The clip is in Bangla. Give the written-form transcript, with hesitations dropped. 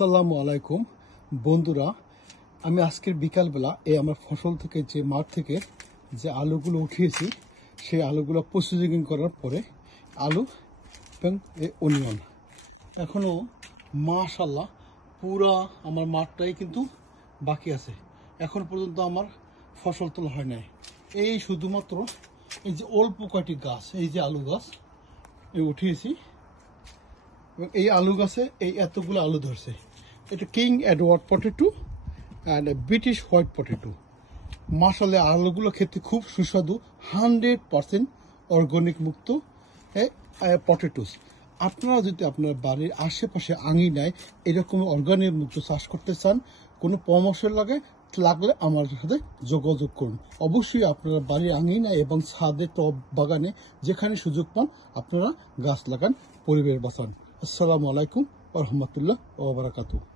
আসসালামু আলাইকুম বন্ধুরা, আমি আজকের বিকালবেলা এই আমার ফসল থেকে যে মাঠ থেকে যে আলুগুলো উঠিয়েছি সেই আলুগুলো প্রসেসিং করার পরে আলু এবং অনিয়ন এখনও মাশাআল্লাহ পুরা আমার মাঠটাই কিন্তু বাকি আছে। এখন পর্যন্ত আমার ফসল তোলা হয় নাই। এই শুধুমাত্র এই যে অল্প কয়টি গাছ, এই যে আলু গাছ এই উঠিয়েছি এবং এই আলু গাছে এই এতগুলো আলু ধরছে। এটা king Edward potato and British white potato. মাশাআল্লাহ আলুগুলো খেতে খুব সুস্বাদু, 100% অর্গানিক মুক্ত পটেটোস। আপনারা যদি আপনার বাড়ির আশেপাশে আঙিনায় এরকম অর্গানিক মুক্ত চাষ করতে চান, কোনো পরামর্শ লাগলে আমার সাথে যোগাযোগ করুন। অবশ্যই আপনারা বাড়ির আঙিনায় এবং ছাদে টব বাগানে যেখানে সুযোগ পান আপনারা গাছ লাগান, পরিবেশ বাঁচান। আসসালামু আলাইকুম ওয়া রাহমাতুল্লাহি ওয়া বারাকাতুহু।